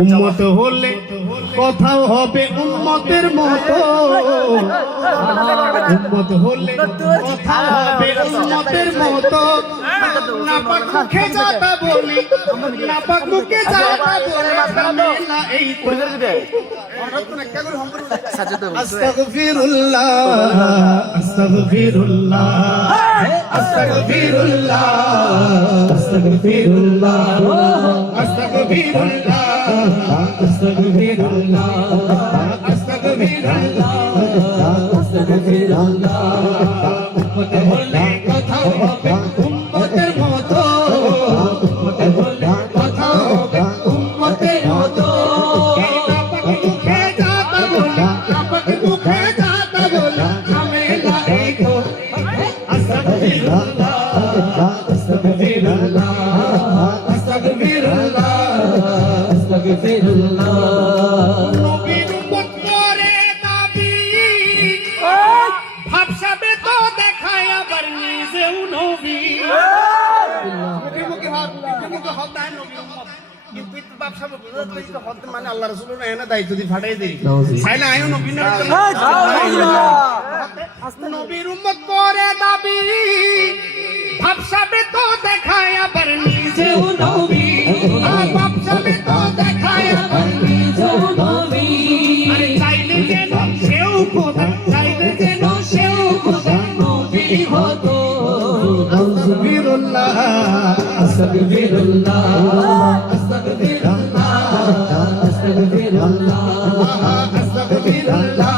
উম্মত হলে কথাও হবে উম্মতের মতো, উম্মত হলে কথা হবে উম্মতের মতো। নাপাক মুখে যাতা বলি, নাপাক মুখে যাতা বলি, ঝামেলা এই তো। আস্তাগফিরুল্লাহ আস্তাগফিরুল্লাহ আস্তাগফিরুল্লাহ আস্তাগফিরুল্লাহ আস্তাগফিরুল্লাহ আস্তাগফিরুল্লাহ আস্তাগফিরুল্লাহ আস্তাগফিরুল্লাহ। উম্মত হলে কথা হবে উম্মতের মতো, উম্মত হলে কথা হবে উম্মতের মতো। নাপাক মুখে যাতা বলি, নাপাক মুখে যাতা বলি, ঝামেলা এই তো। আস্তাগফিরুল্লাহ আস্তাগফিরুল্লাহ আস্তাগফিরুল্লাহ আস্তাগফিরুল্লাহ। নবীর উম্মত করে দাবি, ভাবসাবে তো দেখায় আবার নিজেও নবী। মুখে মুখে হক, মুখে মুখে হক দেয় নবীর উম্মত, কিন্তু একটু ভাবসাবে বুঝতে হক মানে আল্লাহ রাসূলের এনে দায়িত্ব দি ফাটাই দেই। সাইলা আয়ো নবী না নবীর উম্মত করে দাবি, ভাবসাবে তো দেখায় আবার নিজেও নবী। ভাবসাবে তো দেখায় আবার নিজেও নবী। আরে চাইলে যেন সেও খোদা, চাইলে যেন সেও খোদা নবী হতো। আস্তাগফিরুল্লাহ আস্তাগফিরুল্লাহ আস্তাগফিরুল্লাহ আস্তাগফিরুল্লাহ আস্তাগফিরুল্লাহ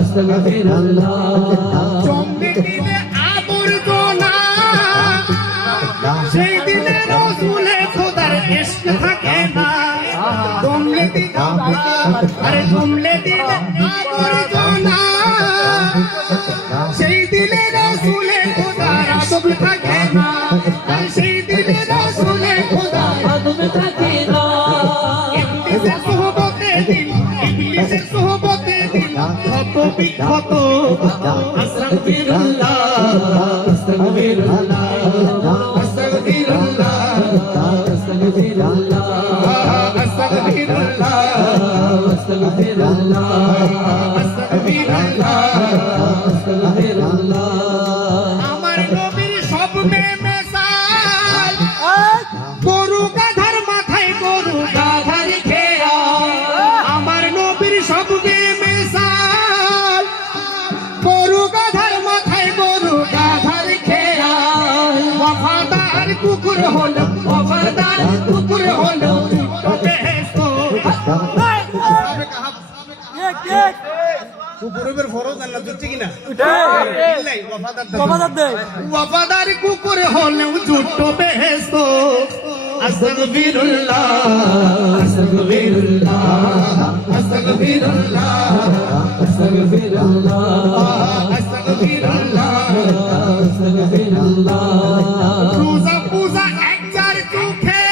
আস্তাগফিরুল্লাহ। জমবে দিলে আবর্জনা, সেই দিনে রাসূলে খোদার ইশক থাকে না। জমলে দিলে আরে জমলে দিলে আবর্জনা, সেই দিনে রাসূলে খোদার আদব থাকে না। সেই দিনে রাসূলে খোদার আদব থাকে না। ইবলিসের সোহবতে দিন, ইবলিসের সোহবতে দিন কত বিখ্যাত। আস্তাগফিরুল্লাহ আস্তাগফিরুল্লাহ আস্তাগফিরুল্লাহ আস্তাগফিরুল্লাহ আস্তাগফিরুল্লাহ আস্তাগফিরুল্লাহ আস্তাগফিরুল্লাহ। আমার নবীর সব মেসাল, গরু গাধার মাথায় গরু গাধার খেয়া। আমার নবীর সব মেসাল, গরু গাধার মাথায় গরু গাধার খেয়া। ওয়াফাদার কুকুর হলো, ওয়াফাদার কুকুর হলো বেহেশত। কুকুরের ফরজ আল্লাহ দিচ্ছে কিনা? ওয়াফাদার কুকুর হলেও জুট্ট বেহেশত। আস্তাগফিরুল্লাহ আস্তাগফিরুল্লাহ আস্তাগফিরুল্লাহ আস্তাগফিরুল্লাহ আস্তাগফিরুল্লাহ আস্তাগফিরুল্লাহ। রোজা পূজা একজার চোখে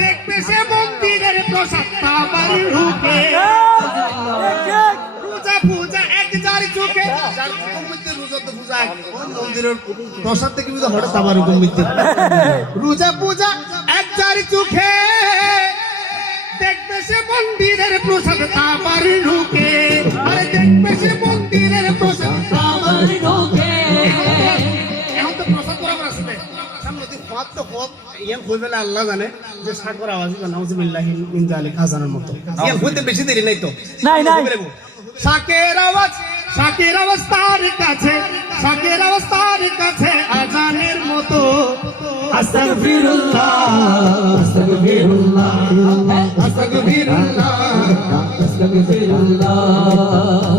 দেখবে সে মন্দিরের প্রসাদ পাবার রূপে। রোজা পূজা একজার চোখে, রোজা তো পূজা মন্দিরের প্রসাদ থেকে হঠাৎ আমার হুকুম মিথ্যে। রোজা পূজা একজার চোখে দেখবে সে মন্দিরের প্রসাদ পাবার রূপে। আরে দেখবে সে মন্দিরের প্রসাদ পাবার রূপে। এখন তো প্রসাদ করাবার আছে সামনে তুই পথ তো পথ ইয়ান কইবেলা আল্লাহ জানে যে সাকর আওয়াজ নাউজুবিল্লাহি মিন যালিক হাসানের মতো। ইয়ান কইতে বেশি দেরি নাই তো। নাই নাই শাকের আওয়াজ, শাকের আওয়াজ তার কাছে, শাকের আওয়াজ তার কাছে আজানের মতো। আস্তাগফিরুল্লাহ আস্তাগফিরুল্লাহ আস্তাগফিরুল্লাহ আস্তাগফিরুল্লাহ।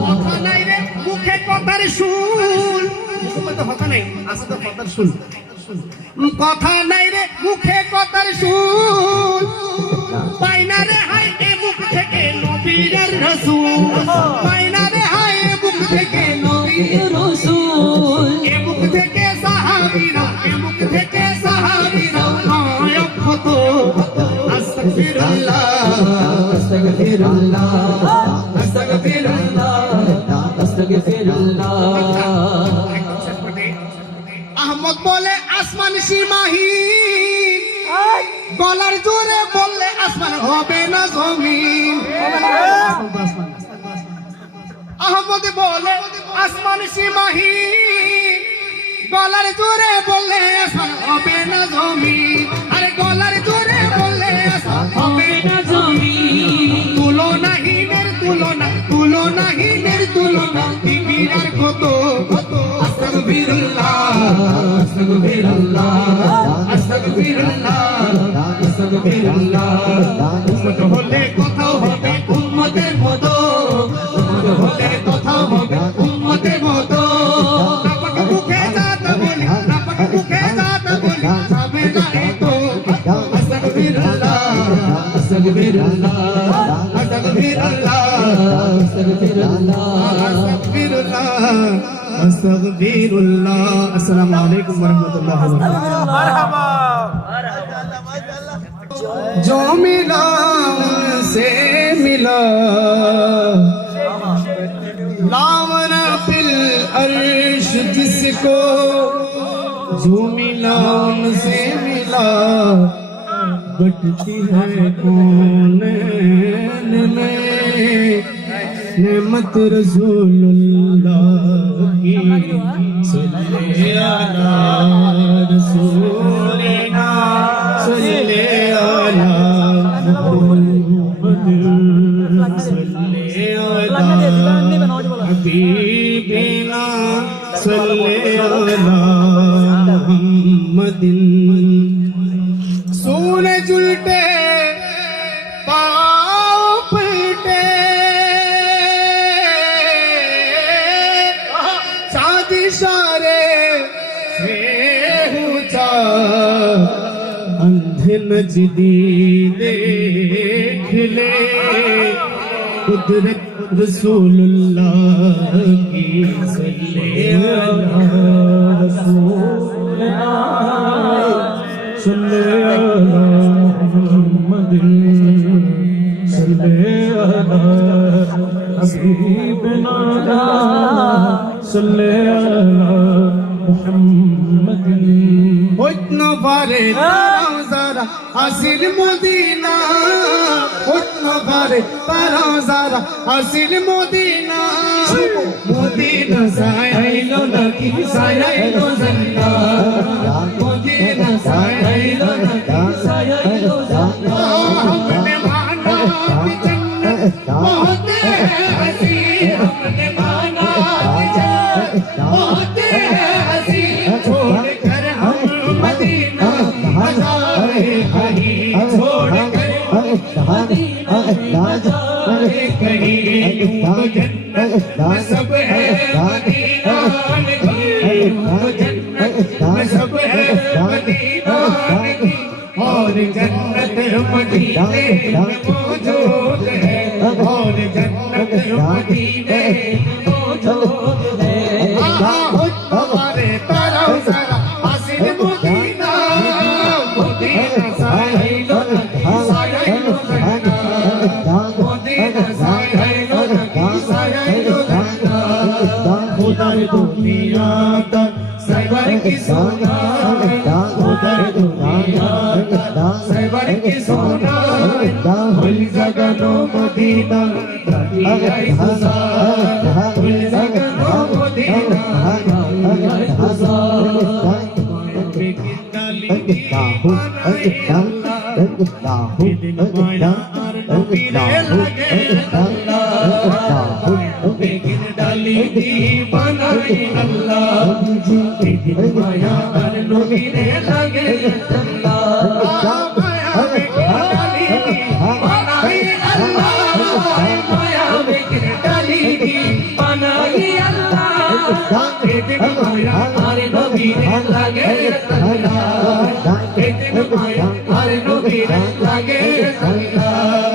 কথা নাই রে মুখে কথার শুন, কথা নাই আছে তো কথার শুন। কথা নাই রে মুখে কথার শুন, পাইনা রে হাই এ মুখ থেকে নবীর রাসূল। পাইনা রে হাই এ মুখ থেকে নবীর রাসূল। এ মুখ থেকে সাহাবীরা, এ মুখ থেকে সাহাবীরা নায়ক হতো। আস্তাগফিরুল্লাহ আস্তাগফিরুল্লাহ আস্তাগফিরুল্লাহ আস্তাগফিরুল্লাহ। আহমদ বলে আসমান সীমাহীন, গলার জোরে বললে বলে আসমান সীমাহি গলার জোরে বললে আসান হবে না জমি আরে গলার জোরে বললে আসান হবে না জমি তুলনাহীনের তুলনাহীনের তুলনা পৃথিবীর কত আস্তাগফিরুল্লাহ আস্তাগফিরুল্লাহ আস্তাগফিরুল্লাহ আস্তাগফিরুল্লাহ উম্মত হলে কোথাও হবে উম্মতের মতো উম্মত হলে কোথাও হবে উম্মতের মতো নাপাক মুখে যাত বলি নাপাক মুখে যাত বলি সবে যায় তো আস্তাগফিরুল্লাহ আস্তাগফিরুল্লাহ আস্তাগফিরুল্লাহ আস্তাগফিরুল্লাহ আস্তাগফিরুল্লাহ আসসালামু আলাইকুম ওয়া রাহমাতুল্লাহি ওয়া বারাকাতুহু মারহাবা जो मिला उनसे मिला लावना पिल अर्श जिसको जो मिला उनसे मिला बटती है कौन में नेमत रसूलुल्लाह की सल्ले अला रसूलिना सल्ले अला मुहम्मद सल्ले अला हबीबिना सल्ले अला मुहम्मद सूरज उल्टे पाँव पलटे चाँद इशारे से ऊंचा अंधे नजदी देख ले कुदरत रसूलुल्लाह की सल्ले अला रसूलुल्लाह सल्ले अला मुहम्मद सल्ले अला हबीबना सल्ले अला मुहम्मद उतना बारे तारा हासिल मदीना उतना बारे तारा ज़रा हासिल मदीना मदीना सायलो लकी सायलो जन्ना मदीना सायलो लकी सायलो जन्ना हमने माना कि जन्नत बहुत हसीन हमने माना कि जन्नत बहुत हसीन छोड़ कर हम मदीना जाए कहीं छोड़ कर मदीना जाए कहीं यूं जन्नत में सब है मदीना नहीं यूं जन्नत में सब है मदीना नहीं और जन्नत मदीने में मौजूद है और जन्नत मदीने में मौजूद है हमारे तारा ज़रा हासिल मदीना मदीना साहिलो साहिलो मदीना साहिलो साहिलो उधर दुनिया तक सरवर की सोना उधर दुनिया तक सरवर की सोना भूल जगनो मदीना आई खुदा भूल जगनो मदीना आई खुदा डाली दी बनाई अल्लाह माया हर नबीने लगे अल्लाह माया डाली दी बनाई अल्लाह माया डाली दी बनाई अल्लाह माया हर नबीने लगे अल्लाह माया हर नबीने लगे अल्लाह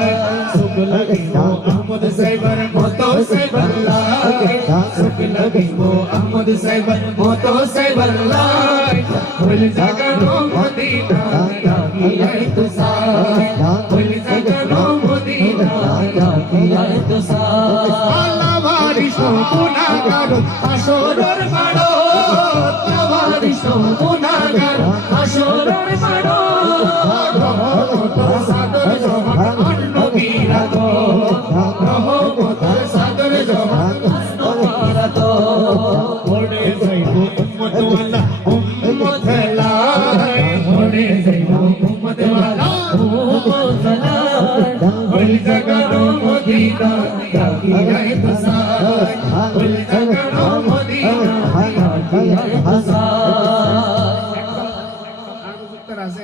सुख लगी वो अहमद सैबर मोतो सैबर सुख लगी वो अहमद सैबर मोतो सैबर भूल जगनो मदीना आई तुसा भूल जगनो मदीना आई तुसा अल्लाह वारिसो गुनाहगार हाशरेर माड़ो वारिसो गुनाहगार हाशरेर माड़ो सादर जहान नबी रागो रहो सादर जहान হইলে না